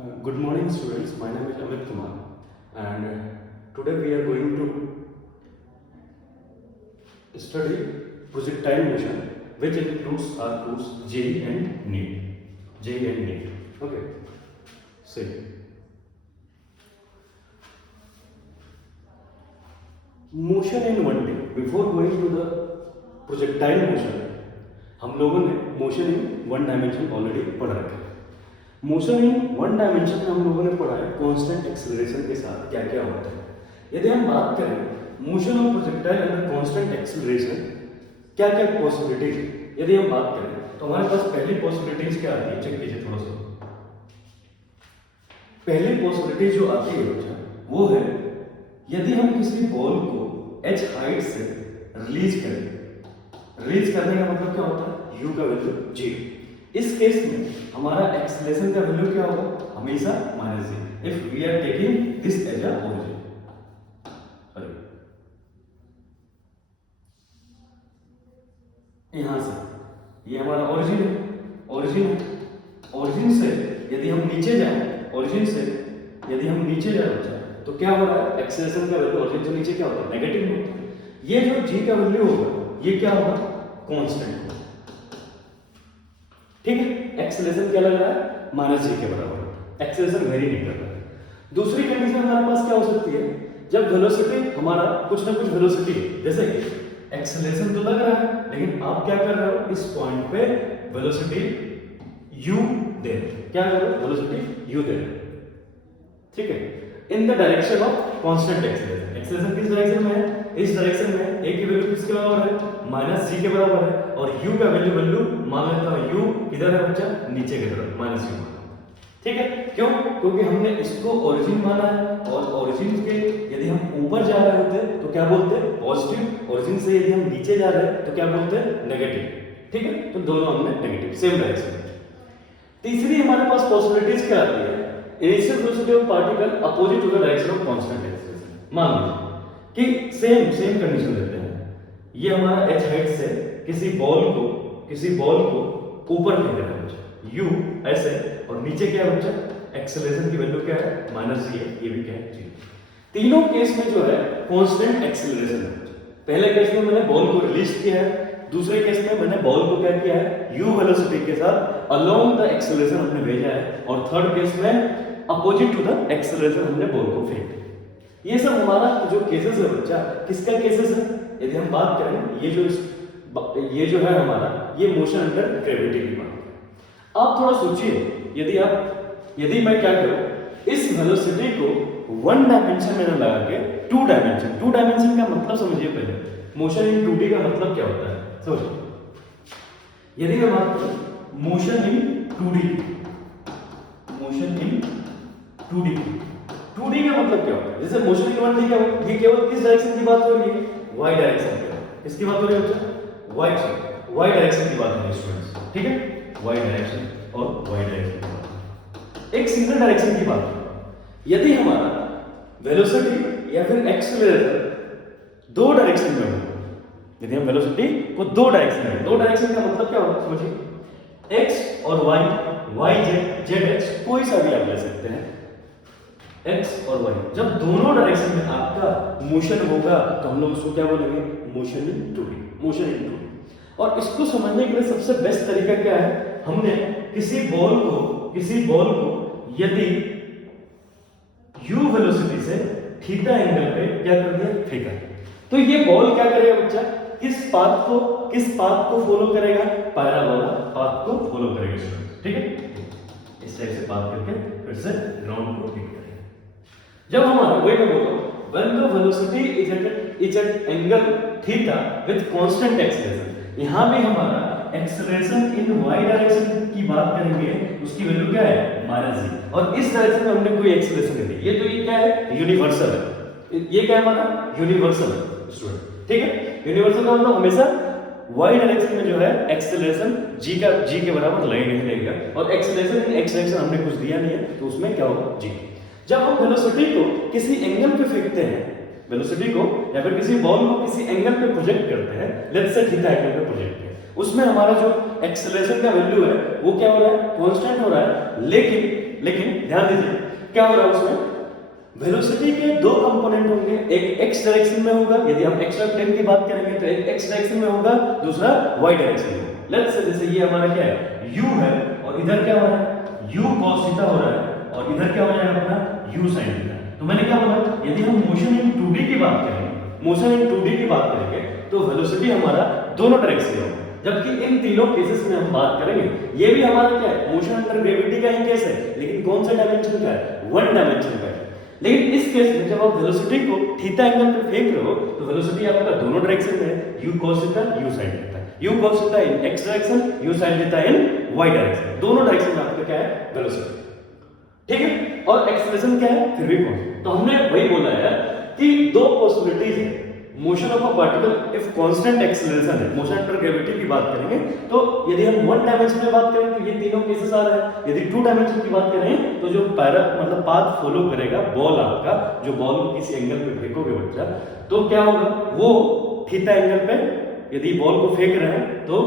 Good morning, students. My name is Amit Kumar, and today we are going to study projectile motion, which includes our course JEE and NEET. JEE and NEET. Okay. See. Motion in one day. Before going to the projectile motion, हम लोगों ने motion in one dimension already पढ़ रखा है। Motion in one dimension में हम लोगों ने पढ़ा है कांस्टेंट एक्सेलरेशन के साथ क्या क्या होता है। यदि हम बात करें motion of projectile under constant acceleration क्या क्या पॉसिबिलिटीज, यदि हम बात करें तो हमारे पास पहली पॉसिबिलिटीज क्या आती है, चेक कीजिए थोड़ा सा। पहली पॉसिबिलिटी जो आती है बच्चा वो है यदि हम किसी बॉल को h हाइट से रिलीज करें। रिलीज करने का मतलब क्या होता है, u का वैल्यू 0। इस केस में हमारा एक्सेलरेशन का वैल्यू क्या होगा, हमेशा minus g, if we are taking this as a origin. यहां से ये हमारा ओरिजिन है, ओरिजिन से यदि हम नीचे जाएं, ओरिजिन से यदि हम नीचे जाए बच्चा तो क्या हो रहा है, एक्सेलरेशन का वैल्यू ओरिजिन से नीचे क्या होता है, नेगेटिव होता है। ये जो g का वैल्यू होगा ये क्या होगा, कांस्टेंट होगा। ठीक है, एक्सेलरेशन क्या लग रहा है, माइनस जी के बराबर, एक्सेलरेशन वेरी नहीं कर रहा है। दूसरी कंडीशन हमारे पास क्या हो सकती है, जब वेलोसिटी हमारा कुछ ना कुछ वेलोसिटी है, जैसे कि एक्सेलरेशन तो लग रहा है लेकिन आप क्या कर रहे हो, इस पॉइंट पे वेलोसिटी u दे रहे हो, क्या कर रहे हो, वेलोसिटी u दे रहे हो। ठीक है, in the direction of constant acceleration. Acceleration किस डायरेक्शन में है, इस डायरेक्शन में। a की वैल्यू किसके बराबर है, माइनस जी के बराबर है, और u का वैल्यू मान लेता हूं u किधर है बच्चा, नीचे की तरफ, माइनस u। ठीक है, क्यों, क्योंकि हमने इसको ओरिजिन माना है, और ओरिजिन के यदि हम ऊपर जा रहे होते तो क्या बोलते हैं, पॉजिटिव। ओरिजिन से यदि हम नीचे जा रहे हैं तो क्या बोलते हैं, नेगेटिव। ठीक है, तो दोनों हमने नेगेटिव, सेम डायरेक्शन। तीसरी हमारे पास पॉसिबिलिटीज क्या आती है, initial velocity of particle opposite to the direction of constant acceleration. मान लीजिए कि सेम कंडीशन लेते हैं, ये हमारा h हाइट से किसी बॉल को ऊपर फेंक रहा है बच्चा, u ऐसे, और नीचे क्या है बच्चा, एक्सेलरेशन की वैल्यू क्या है, माइनस जी है, ये भी क्या है, 0। तीनों केस में जो है कांस्टेंट एक्सेलरेशन है। पहले केस में मैंने बॉल को रिलीज किया है, दूसरे केस में मैंने बॉल को क्या किया है, u वेलोसिटी के साथ अलोंग द एक्सेलरेशन हमने भेजा है, और थर्ड केस में अपोजिट टू द एक्सेलरेशन हमने बॉल को फेंक दिया। ये सब हमारा जो केसेस है बच्चा, किसका केसेस है, यदि हम बात करें ये जो है हमारा, ये मोशन अंडर ग्रेविटी की बात है। आप थोड़ा सोचिए, यदि मैं क्या करूं, इस वेलोसिटी को वन डायमेंशन में लगा के टू डायमेंशन का मतलब समझिए पहले। मोशन इन 2D का मतलब क्या होता है, समझिए। यदि मैं बात करूं मोशन इन 2D का मतलब क्या होता है, जैसे मोशन इन 1D क्या होता है, ये केवल किस डायरेक्शन की बात हो रही है, y डायरेक्शन की। किसकी बात हो रही है बच्चा, y डायरेक्शन की बात हो रही है स्टूडेंट्स। ठीक है, y डायरेक्शन और y डायरेक्शन की बात, एक सिंगल डायरेक्शन की बात। यदि हमारा वेलोसिटी या फिर एक्सेलरेशन दो डायरेक्शन में हो, यदि हम वेलोसिटी को दो डायरेक्शन का मतलब क्या होता है, समझिए, x और y z कोई सा भी आप ले सकते हैं, x और y। जब दोनों डायरेक्शन में आपका मोशन होगा तो हम लोग उसको क्या बोलेंगे, मोशन इन 2D। और इसको समझने के लिए सबसे बेस्ट तरीका क्या है, हमने किसी बॉल को यदि u वेलोसिटी से थीटा एंगल पे क्या कर दिया, फेंका, तो ये बॉल क्या करेगा बच्चा, किस पाथ को फॉलो करेगा, पैराबोला पाथ को फॉलो करेगा स्टूडेंट्स। ठीक है, इस टाइप से पाथ करके फिर से ग्राउंड को हिट करेगा। जब हमारा वही मैं बोलता हूं, when the velocity is at angle theta with constant acceleration, यहां भी हमारा एक्सेलरेशन इन y डायरेक्शन की बात करेंगे, उसकी वैल्यू क्या है, माइनस जी, और इस डायरेक्शन में हमने कोई एक्सेलरेशन नहीं दी। ये क्या है, यूनिवर्सल है। ये क्या है हमारा, यूनिवर्सल है स्टूडेंट। ठीक है, यूनिवर्सल का मतलब हमेशा y डायरेक्शन में जो है एक्सेलरेशन g के बराबर लाइन नहीं रहेगा, और एक्सेलरेशन इन x डायरेक्शन हमने कुछ दिया नहीं है, तो उसमें क्या होगा, g। जब हम वेलोसिटी को किसी एंगल पे फेंकते हैं, वेलोसिटी को या फिर किसी बॉल को किसी एंगल पे प्रोजेक्ट करते हैं, लेट्स से थीटा एंगल पे प्रोजेक्ट किया, उसमें हमारा जो एक्सेलरेशन का वैल्यू है वो क्या हो रहा है, कांस्टेंट हो रहा है, लेकिन लेकिन ध्यान दीजिए क्या हो रहा है उसमें, वेलोसिटी के दो कंपोनेंट होंगे, एक एक्स डायरेक्शन में होगा, यदि हम एक्स प्लेन की बात करेंगे तो एक एक्स डायरेक्शन में होगा, दूसरा वाई डायरेक्शन में। लेट्स से जैसे ये हमारा क्या है u है और इधर क्या हो रहा है u cos थीटा हो रहा है और इधर क्या हो जाएगा अपना u sin थीटा। तो मैंने क्या बोला, यदि हम मोशन इन 2D की बात करेंगे, मोशन इन 2D की बात करेंगे तो वेलोसिटी हमारा दोनों डायरेक्शन में होगा, जबकि इन तीनों केसेस में हम बात करेंगे ये भी हमारा क्या है मोशन अंडर ग्रेविटी का ही केस है, लेकिन कौन सा डायमेंशन का है, वन डायमेंशन का है। लेकिन इस केस में जब आप वेलोसिटी को थीटा एंगल पे फेंक रहे हो तो वेलोसिटी आपका दोनों डायरेक्शन में है, u cos theta u sin theta, u cos theta in x direction, u sin theta in y direction, दोनों डायरेक्शन में आपका क्या है वेलोसिटी, ठीक है। और एक्सेलरेशन क्या है फिर भी कौन, तो हमने वही बोला है कि दो पॉसिबिलिटीज है motion of a particle if constant acceleration है, मोशन अंडर ग्रेविटी की बात करेंगे तो यदि हम वन डायमेंशन में बात करें तो ये तीनों केसेस आ रहे हैं, यदि टू डायमेंशन की बात करें तो जो पैरा मतलब पाथ फॉलो करेगा बॉल आपका, जो बॉल को किसी एंगल पे फेंकोगे बच्चा तो क्या होगा, वो थीटा एंगल पे यदि बॉल को फेंक रहे हैं तो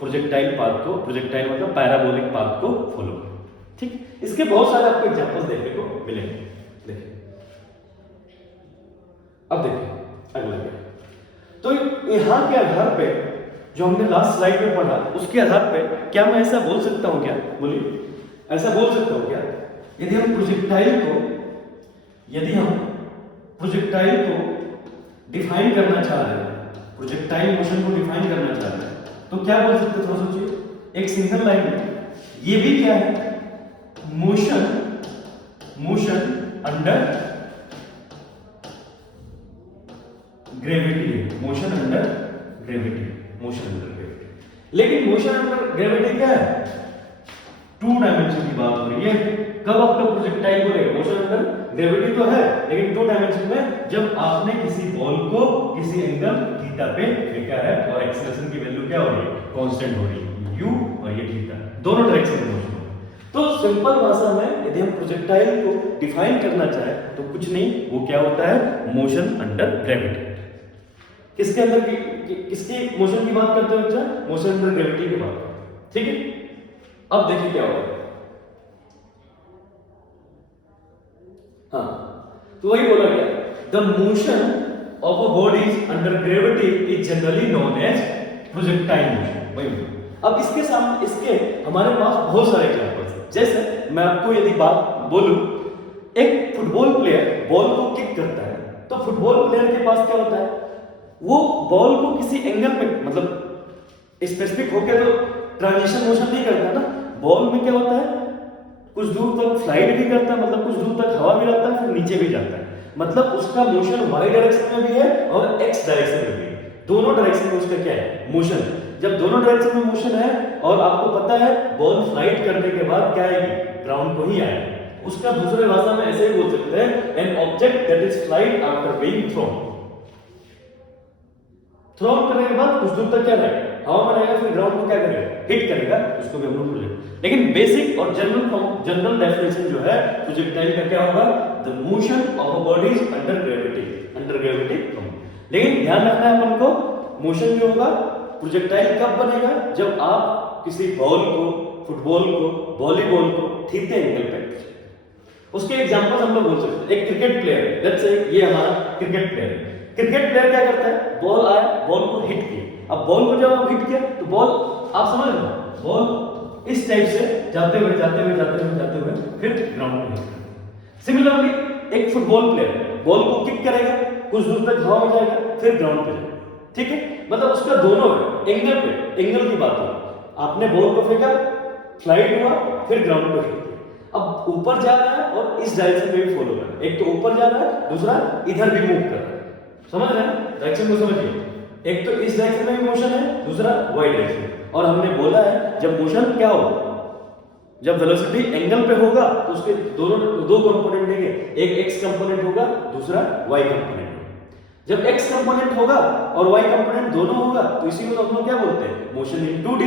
प्रोजेक्टाइल पाथ को, प्रोजेक्टाइल मतलब पैराबोलिक पाथ को फॉलो करें, ठीक। इसके बहुत सारे आपको एग्जांपल्स देखने को मिलेंगे। देखिए अब देखिए अगला, तो यहां के आधार पे जो हमने लास्ट स्लाइड में पढ़ा उसके आधार पे क्या मैं ऐसा बोल सकता हूं, क्या बोलिए, ऐसा बोल सकता हूं क्या, यदि हम प्रोजेक्टाइल को डिफाइन करना चाह रहे हैं, प्रोजेक्टाइल मोशन को डिफाइन करना चाह रहे हैं तो क्या बोल सकते हैं, थोड़ा सोचिए, एक सिंगल लाइन में ये भी क्या है मोशन अंडर ग्रेविटी है, मोशन अंडर ग्रेविटी, लेकिन मोशन अंडर ग्रेविटी क्या है, टू डायमेंशन की बात हो रही है। कब आपका प्रोजेक्टाइल बोलेगा मोशन अंडर ग्रेविटी तो है लेकिन टू डायमेंशन में, जब आपने किसी बॉल को किसी एंगल थीटा पे फेंका है और एक्सेलरेशन की वैल्यू क्या हो रही है, कांस्टेंट हो रही है, u और ये थीटा, दोनों डायरेक्शन में मोशन। तो सिंपल भाषा में यदि हम प्रोजेक्टाइल को डिफाइन करना चाहें तो कुछ नहीं, वो क्या होता है मोशन अंडर ग्रेविटी। किसके अंदर किसकी मोशन की बात करते हैं बच्चा, मोशन अंडर ग्रेविटी की बात करते हैं, ठीक है। अब देखिए क्या होगा, हाँ तो वही बोला गया, the motion of a body under gravity is generally known as projectile motion. वही अब इसके सामने इसके हमारे पास बहुत सारे एग्जांपल्स हैं, जैसे मैं आपको यदि बात बोलूं, एक फुटबॉल प्लेयर बॉल को किक करता है तो फुटबॉल प्लेयर के पास क्या होता है, वो बॉल को किसी एंगल पे मतलब स्पेसिफिक होकर तो ट्रांजिशन मोशन नहीं करता ना, बॉल में क्या होता है कुछ दूर तक फ्लाइट भी करता है, मतलब कुछ दूर तक हवा भी रहता है फिर नीचे भी जाता है, मतलब उसका मोशन वाई डायरेक्शन में भी है और एक्स डायरेक्शन में भी है, दोनों डायरेक्शन में उसका क्या है मोशन है। जब दोनों डायरेक्शन में मोशन है और आपको पता है बॉल फ्लाइट करने के बाद क्या आएगी, ग्राउंड को ही आएगी, उसका दूसरे भाषा में ऐसे ही बोल सकते हैं, an object that is flight after being thrown करने के बाद कुछ दूर तक क्या रहेगा, हवा में रहेगा, फिर ग्राउंड को क्या करेगा, हिट करेगा, उसको भी हम लोग प्रोजेक्ट। लेकिन बेसिक और जनरल डेफिनेशन जो है प्रोजेक्टाइल का क्या होगा, the motion of a body under gravity. लेकिन ध्यान रखना है अपन को, मोशन जो होगा प्रोजेक्टाइल कब बनेगा, जब आप किसी बॉल को, फुटबॉल को, वॉलीबॉल को थीटा एंगल पे, उसके एग्जांपल्स हम लोग बोल सकते हैं। एक क्रिकेट प्लेयर है, लेट्स से ये हमारा क्रिकेट प्लेयर है, क्रिकेट प्लेयर क्या करता है, बॉल आया, बॉल को हिट किया, अब बॉल को जब आप हिट किया तो बॉल आप समझ रहे हो, बॉल इस टाइप से जाते हुए फिर ग्राउंड में हिट करता। सिमिलरली एक फुटबॉल प्लेयर बॉल को किक करेगा, कुछ दूर तक हवा में जाएगा, फिर ग्राउंड पे जाएगा, ठीक है, मतलब उसका दोनों एंगल पे, एंगल की बात है, आपने बॉल को फेंका, फ्लाइट हुआ, फिर ग्राउंड पे हिट किया, अब ऊपर जा रहा है और इस डायरेक्शन में भी फॉलो कर रहा है, एक तो ऊपर जा रहा है, दूसरा इधर भी मूव कर रहा है, समझ रहे हैं डायरेक्शन को, समझिए, एक तो इस डायरेक्शन में भी मोशन है, दूसरा वाई डायरेक्शन। और हमने बोला है जब मोशन क्या हो, जब वेलोसिटी एंगल पे होगा तो उसके दोनों दो कंपोनेंट देंगे, एक एक्स कंपोनेंट होगा, दूसरा वाई कंपोनेंट होगा। जब एक्स कंपोनेंट होगा और वाई कंपोनेंट दोनों होगा तो इसी को हम लोग क्या बोलते हैं, मोशन इन 2D।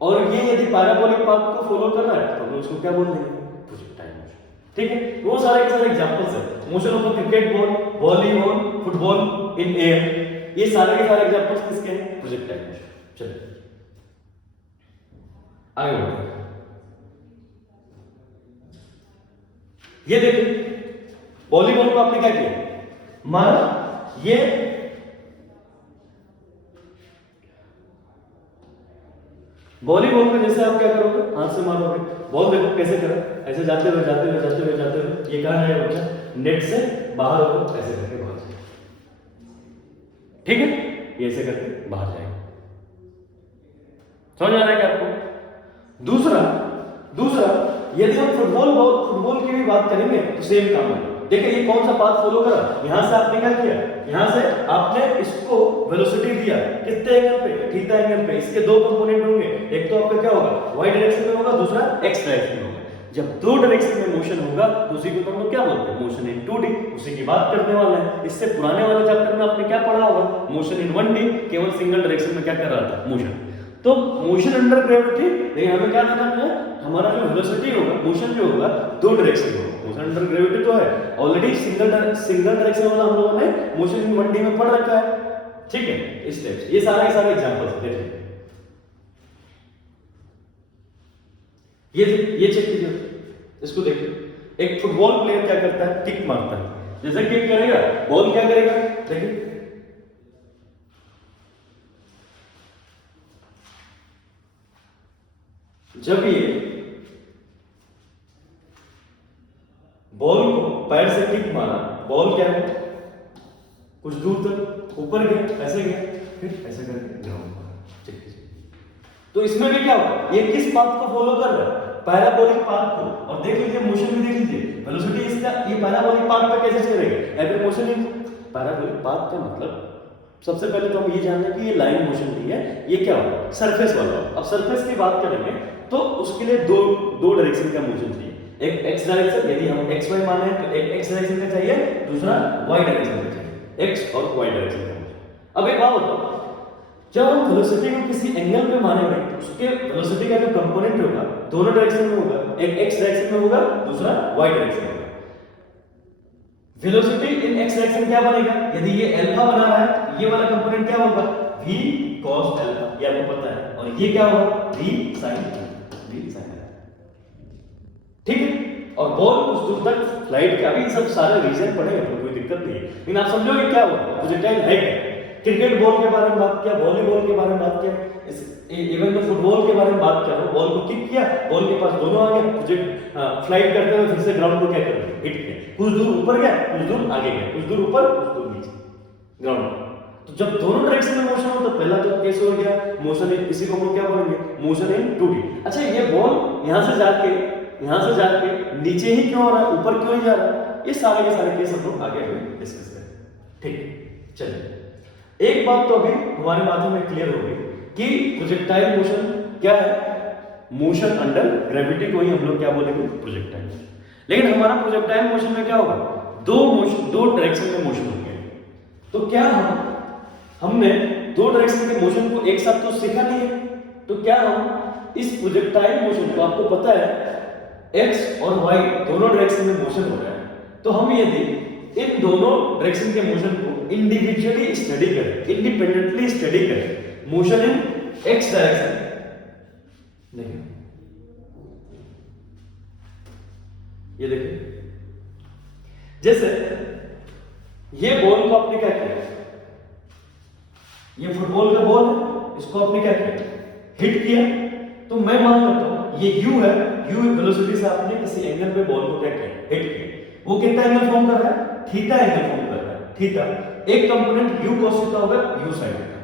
और ये यदि पैराबोलिक पाथ को फॉलो कर रहा है तो हम लोग उसको क्या बोल देंगे, प्रोजेक्टाइल मोशन, ठीक है। वो सारे के सारे एग्जांपल्स हैं, motion of a cricket ball, volleyball, football in air, ये सारे के सारे एग्जांपल्स किसके हैं, प्रोजेक्टाइल मोशन। चलिए आगे बढ़ते हैं। ये देखिए वॉलीबॉल को आपने क्या किया, मारा, ये वॉलीबॉल को जैसे आप क्या करोगे, हाथ से मारोगे, बॉल देखो कैसे करो, ऐसे जाते हुए जाते हुए जाते हुए जाते हुए ये कहां है बच्चा, नेट से बाहर होगा, ऐसे करके बाहर जाए, ठीक है, ये ऐसे करके बाहर जाएगा। समझ आ रहा है क्या आपको? दूसरा यदि हम फुटबॉल की भी बात करेंगे तो सेम काम है। देखिए ये कौन सा पाथ फॉलो करा, यहां से आपने क्या किया, यहां से आपने इसको वेलोसिटी दिया कितने एंगल पे, थीटा एंगल पे। इसके दो कंपोनेंट होंगे, एक तो आपका क्या होगा, वाई डायरेक्शन में होगा, दूसरा एक्स डायरेक्शन में होगा। जब दो डायरेक्शन में मोशन होगा तो उसी को हम लोग क्या बोलते हैं, मोशन इन 2D। उसी की बात करने वाले हैं। इससे पुराने वाले चैप्टर में आपने क्या पढ़ा होगा, मोशन इन 1D, केवल सिंगल डायरेक्शन में क्या कर रहा था, मोशन। तो मोशन अंडर ग्रेविटी, लेकिन हमें क्या देना है, हमारा जो वेलोसिटी होगा, मोशन जो होगा, दो डायरेक्शन में होगा। मोशन अंडर ग्रेविटी तो है ऑलरेडी, सिंगल डायरेक्शन वाला हम लोगों ने मोशन इन 1D में पढ़ रखा है, ठीक है। इस टाइप से ये सारे एग्जांपल्स देखिए, ये चेक कीजिए, इसको देखिए। एक फुटबॉल प्लेयर क्या करता है, किक मारता है, जैसे किक करेगा बॉल क्या करेगा, देखिए जब ये बॉल को पैर से किक मारा, बॉल क्या है, कुछ दूर तक ऊपर गया, ऐसे गया, फिर ऐसे करके ग्राउंड पर चेक कीजिए। तो इसमें भी क्या होगा, ये किस पाथ को फॉलो कर रहा है, पैराबोलिक पाथ को। और देख लीजिए मोशन भी देख लीजिए, वेलोसिटी इसका ये पैराबोलिक पाथ पे कैसे चलेगा, every motion in parabolic path का मतलब सबसे पहले तो हम ये जानना कि ये लाइन मोशन नहीं है, ये क्या होगा, सरफेस वाला। अब सरफेस की बात करेंगे तो उसके लिए दो डायरेक्शन का मोशन चाहिए, एक एक्स डायरेक्शन, यदि हम एक्स वाई माने तो एक एक्स डायरेक्शन का चाहिए, दूसरा वाई डायरेक्शन का चाहिए, एक्स और वाई डायरेक्शन का मोशन। अब एक बात बताओ, जब हम वेलोसिटी को किसी एंगल पे मानेंगे तो उसके वेलोसिटी का जो कंपोनेंट होगा दोनों डायरेक्शन में होगा, एक एक्स डायरेक्शन में होगा, दूसरा वाई डायरेक्शन में होगा। वेलोसिटी इन एक्स डायरेक्शन क्या बनेगा, यदि ये अल्फा बना रहा है, ये वाला कंपोनेंट क्या होगा, v cos अल्फा, ये आपको पता है, और ये क्या होगा, v sin अल्फा, ठीक है। और बॉल उस दूर तक फ्लाइट का भी सब सारे रीजन पढ़ेंगे तो कोई दिक्कत नहीं है, लेकिन आप समझोगे क्या होगा, प्रोजेक्टाइल है क्या। क्रिकेट बॉल के बारे में बात किया, वॉलीबॉल के बारे में बात किया, इवन तो फुटबॉल के बारे में बात कर रहा हूं, बॉल को किक किया, बॉल के पास दोनों आ गए, प्रोजेक्ट फ्लाइट करते हुए फिर से ग्राउंड को क्या कर दिया, हिट किया, कुछ दूर ऊपर गया, कुछ दूर आगे गया, कुछ दूर ऊपर, कुछ दूर नीचे ग्राउंड। तो जब दोनों डायरेक्शन में मोशन हो तो पहला तो कैसे हो गया, मोशन इन, इसी को हम लोग क्या बोलेंगे, मोशन इन 2D। अच्छा ये बॉल यहां से जाके नीचे ही क्यों आ रहा है, ऊपर क्यों नहीं जा रहा है, ये सारे के सारे केस हम लोग आगे डिस्कस करेंगे, ठीक। चलिए एक बात तो अभी हमारे माथे में क्लियर हो गई कि प्रोजेक्टाइल मोशन क्या है, मोशन अंडर ग्रेविटी को ही हम लोग क्या बोलेंगे, प्रोजेक्टाइल मोशन। लेकिन हमारा प्रोजेक्टाइल मोशन में क्या होगा, दो डायरेक्शन में मोशन होंगे। तो क्या हमने दो डायरेक्शन के मोशन को एक साथ तो सीखा नहीं है, तो क्या हम इस प्रोजेक्टाइल मोशन को, आपको पता है एक्स और वाई दोनों डायरेक्शन में मोशन हो रहा है, तो हम यदि इन दोनों डायरेक्शन के मोशन को इंडिविजुअली स्टडी करें, इंडिपेंडेंटली स्टडी करें, मोशन इन एक्स डायरेक्शन, देखिए ये देखिए, जैसे ये बॉल को आपने क्या किया, ये फुटबॉल का बॉल है, इसको आपने क्या किया, हिट किया, तो मैं मान लेता हूं ये u है, u वेलोसिटी से आपने किसी एंगल पे बॉल को क्या किया, हिट किया, वो कितना एंगल फॉर्म कर रहा है, थीटा एंगल फॉर्म कर रहा है, थीटा। एक कंपोनेंट u cos थीटा होगा, u sin theta.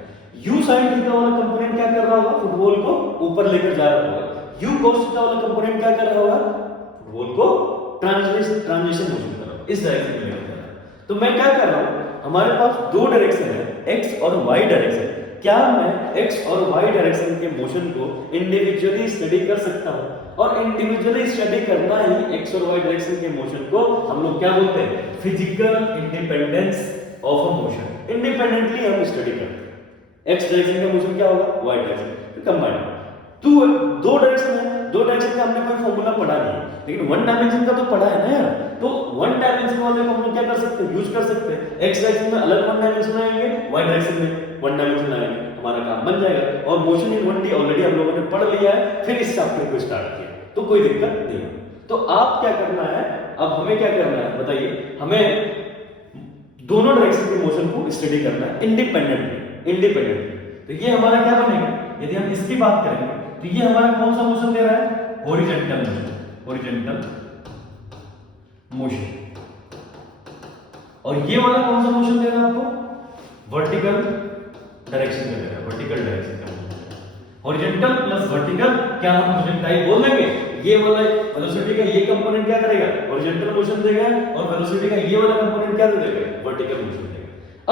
u sin theta वाला कंपोनेंट क्या कर रहा होगा, फुटबॉल को ऊपर लेकर जा रहा होगा। u cos थीटा वाला कंपोनेंट क्या कर रहा होगा, फुटबॉल को ट्रांजिशन मोशन कर रहा है, इस डायरेक्शन में लेकर जा रहा है। तो मैं क्या कर रहा हूं, हमारे पास दो डायरेक्शन है, x और y डायरेक्शन। क्या मैं x और y डायरेक्शन के मोशन को इंडिविजुअली स्टडी कर सकता हूं, और इंडिविजुअली स्टडी करना ही x और y डायरेक्शन के मोशन को हम लोग क्या बोलते हैं, physical independence of a motion. Independently हम स्टडी करते हैं, x डायरेक्शन का मोशन क्या होगा, y डायरेक्शन कंबाइंड। तो दो डायरेक्शन है, दो डायरेक्शन का हमने कोई फॉर्मूला पढ़ा नहीं, लेकिन वन डायमेंशन का तो पढ़ा है ना यार। तो वन डायमेंशन वाले को हम लोग क्या कर सकते हैं, यूज कर सकते हैं। एक्स डायरेक्शन में अलग वन डायमेंशन आएंगे, वाई डायरेक्शन में वन डायमेंशन आएंगे, हमारा काम बन जाएगा। और मोशन इन 1D ऑलरेडी हम लोगों ने पढ़ लिया है, फिर इस चैप्टर को स्टार्ट किया, तो कोई दिक्कत नहीं है। तो आप क्या करना है, अब हमें क्या करना है बताइए, हमें दोनों डायरेक्शन के मोशन को स्टडी करना है इंडिपेंडेंटली। तो ये हमारा क्या बनेगा, यदि हम इसकी बात करेंगे तो ये हमारा कौन सा मोशन दे रहा है, हॉरिजॉन्टल मोशन। और ये वाला कौन सा मोशन दे रहा है आपको, वर्टिकल डायरेक्शन का दे रहा है, वर्टिकल डायरेक्शन का। हॉरिजॉन्टल प्लस वर्टिकल क्या हम प्रोजेक्टाइल बोल देंगे, ये वाला वेलोसिटी का ये कंपोनेंट क्या करेगा, हॉरिजॉन्टल मोशन देगा, और वेलोसिटी का ये वाला कंपोनेंट क्या देगा, वर्टिकल मोशन देगा।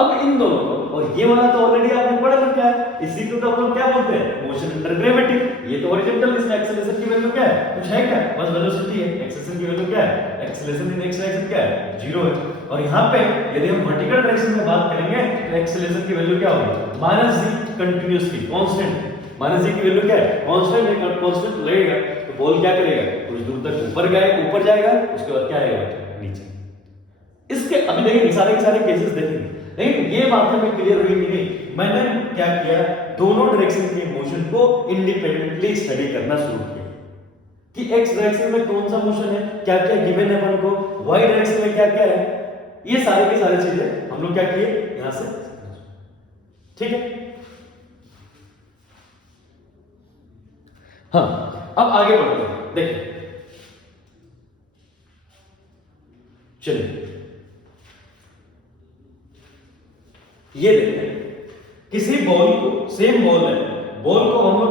अब इन दोनों को, और ये वाला तो ऑलरेडी आपने पढ़ रखा है, इसी को तो हम लोग क्या बोलते हैं, मोशन अंडर ग्रेविटी। ये तो हॉरिजॉन्टल, इसमें एक्सेलरेशन की वैल्यू क्या है, कुछ है क्या, बस वेलोसिटी है। एक्सेलरेशन की वैल्यू क्या है, एक्सेलरेशन इन एक्स डायरेक्शन क्या है, 0 है। और यहाँ पे यदि हम वर्टिकल डायरेक्शन में बात करेंगे तो एक्सेलरेशन की वैल्यू क्या होगी, -g, कंटीन्यूअसली कांस्टेंट। -g की वैल्यू क्या है, कांस्टेंट है, कांस्टेंट लगेगा तो बॉल क्या करेगा, कुछ दूर तक ऊपर जाएगा, उसके बाद क्या आएगा, नीचे। इसके अभी देखेंगे सारे के सारे केसेस देखेंगे, लेकिन ये बातें हमें क्लियर हुई कि नहीं। मैंने क्या किया, दोनों डायरेक्शन के मोशन को इंडिपेंडेंटली स्टडी करना शुरू किया कि एक्स डायरेक्शन में कौन सा मोशन है, क्या क्या गिवन है अपन को, वाई डायरेक्शन में क्या क्या है, ये सारे की सारी चीजें हम लोग क्या किए यहां से, ठीक है। हाँ, अब आगे बढ़ते हैं, देखिए चलिए ये देखें, किसी बॉल को, सेम बॉल है, बॉल को हम लोग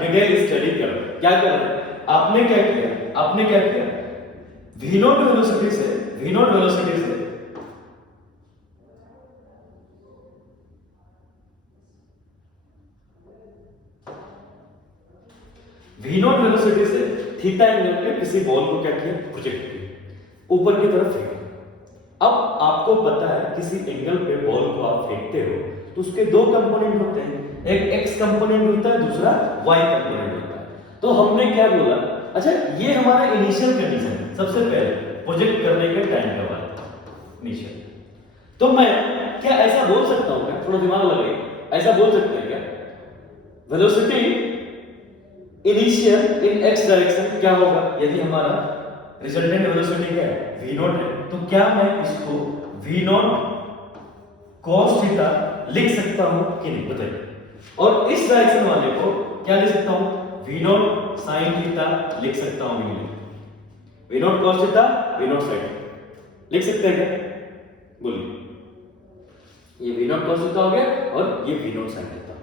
डिटेल स्टडी कर रहे हैं, क्या कर रहे हैं, आपने क्या किया, v नॉट वेलोसिटी से v नॉट वेलोसिटी से थीटा एंगल पे किसी बॉल को क्या किया, प्रोजेक्ट किया ऊपर की तरफ फेंका। अब आपको पता है किसी एंगल पे बॉल को आप फेंकते हो तो उसके दो कंपोनेंट होते हैं, एक x कंपोनेंट होता है, दूसरा y कंपोनेंट होता है। तो हमने क्या बोला, अच्छा ये हमारा इनिशियल कंडीशन है, सबसे पहले प्रोजेक्ट करने के टाइम का बात इनिशियल। तो मैं क्या ऐसा बोल सकता हूं, क्या थोड़ा दिमाग लगाइए, ऐसा बोल सकते हैं क्या, वेलोसिटी इनिशियल इन x डायरेक्शन क्या होगा, यदि हमारा रिजल्टेंट वेलोसिटी क्या है, v नॉट है, तो क्या मैं इसको v नॉट cos थीटा लिख सकता हूं कि नहीं बताइए। और इस डायरेक्शन वाले को क्या लिख सकता हूं, v नॉट sin थीटा लिख सकता हूं कि नहीं, v not cos theta, v not sin लिख सकते हैं क्या, बोलिए। ये v नॉट cos थीटा हो गया और ये v नॉट sin थीटा।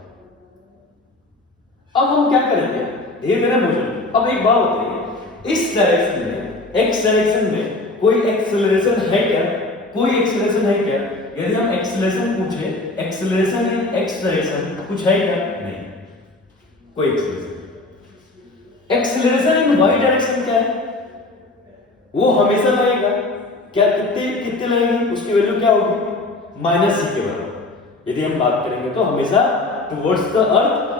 अब हम क्या करेंगे, धीरे धीरे मोशन। अब एक बात बताइए, इस डायरेक्शन में x डायरेक्शन में कोई एक्सेलरेशन है क्या, कोई एक्सेलरेशन है क्या, यदि हम एक्सेलरेशन पूछे, एक्सेलरेशन इन x डायरेक्शन कुछ है क्या, नहीं कोई acceleration. Acceleration in y direction क्या है, वो हमेशा लगेगा क्या, कितने लगेगी, उसकी वैल्यू क्या होगी, -c के बराबर। यदि हम बात करेंगे तो हमेशा towards the earth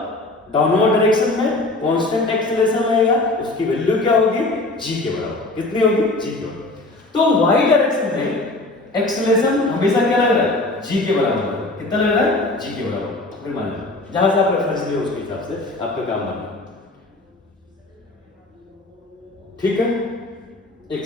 downward direction में कांस्टेंट एक्सेलरेशन रहेगा, उसकी वैल्यू क्या होगी, g के बराबर। कितनी होगी, g के बराबर। तो y डायरेक्शन में एक्सेलरेशन हमेशा क्या लग रहा है, g के बराबर। कितना लग रहा है, g के बराबर। फिर मान लीजिए जहां से आप रेफरेंस लिए उसके हिसाब से आपका काम करना, ठीक है। एक